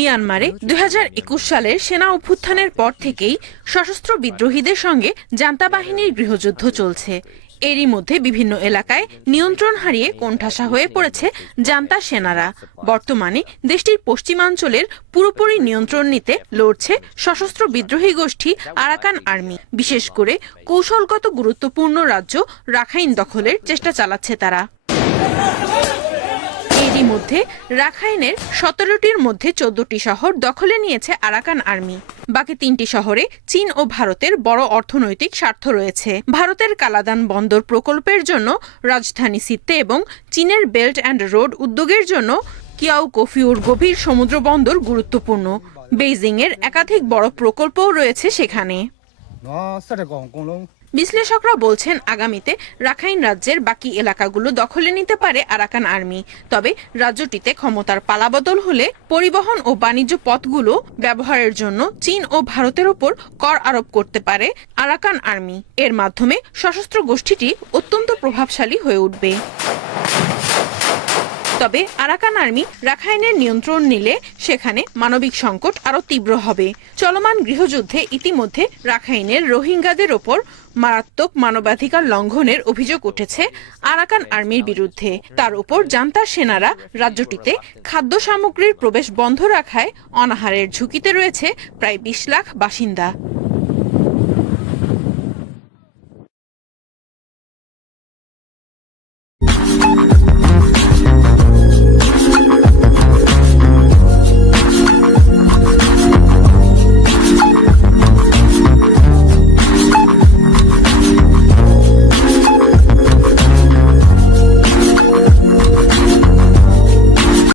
মিয়ানমারে দুই হাজার একুশ সালের সেনা অভ্যুত্থানের পর থেকেই সশস্ত্র বিদ্রোহীদের সঙ্গে জান্তা বাহিনীর গৃহযুদ্ধ চলছে। এরই মধ্যে বিভিন্ন এলাকায় নিয়ন্ত্রণ হারিয়ে কোণঠাসা হয়ে পড়েছে জান্তা সেনারা। বর্তমানে দেশটির পশ্চিমাঞ্চলের পুরোপুরি নিয়ন্ত্রণ নিতে লড়ছে সশস্ত্র বিদ্রোহী গোষ্ঠী আরাকান আর্মি। বিশেষ করে কৌশলগত গুরুত্বপূর্ণ রাজ্য রাখাইন দখলের চেষ্টা চালাচ্ছে তারা। এরই মধ্যে রাখাইনের সতেরোটির মধ্যে চোদ্দটি শহর দখলে নিয়েছে আরাকান আর্মি। বাকি তিনটি শহরে চীন ও ভারতের বড় অর্থনৈতিক স্বার্থ রয়েছে। ভারতের কালাদান বন্দর প্রকল্পের জন্য রাজধানী সিত্তে এবং চীনের বেল্ট অ্যান্ড রোড উদ্যোগের জন্য কিয়াও কফিউর গভীর সমুদ্র বন্দর গুরুত্বপূর্ণ। বেইজিং এর একাধিক বড় প্রকল্পও রয়েছে সেখানে। বিশ্লেষকরা বলছেন, আগামীতে রাখাইন রাজ্যের বাকি এলাকাগুলো দখলে নিতে পারে আরাকান আর্মি। তবে রাজ্যটিতে ক্ষমতার পালাবদল হলে পরিবহন ও বাণিজ্য পথগুলো ব্যবহারের জন্য চীন ও ভারতের ওপর কর আরোপ করতে পারে আরাকান আর্মি। এর মাধ্যমে সশস্ত্র গোষ্ঠীটি অত্যন্ত প্রভাবশালী হয়ে উঠবে। তবে আরাকান আর্মি রাখাইনের নিয়ন্ত্রণ নিলে সেখানে মানবিক সংকট আরও তীব্র হবে। চলমান গৃহযুদ্ধে ইতিমধ্যে রাখাইনের রোহিঙ্গাদের ওপর মারাত্মক মানবাধিকার লঙ্ঘনের অভিযোগ উঠেছে আরাকান আর্মির বিরুদ্ধে। তার উপর জান্তার সেনারা রাজ্যটিতে খাদ্য সামগ্রীর প্রবেশ বন্ধ রাখায় অনাহারের ঝুঁকিতে রয়েছে প্রায় বিশ লাখ বাসিন্দা।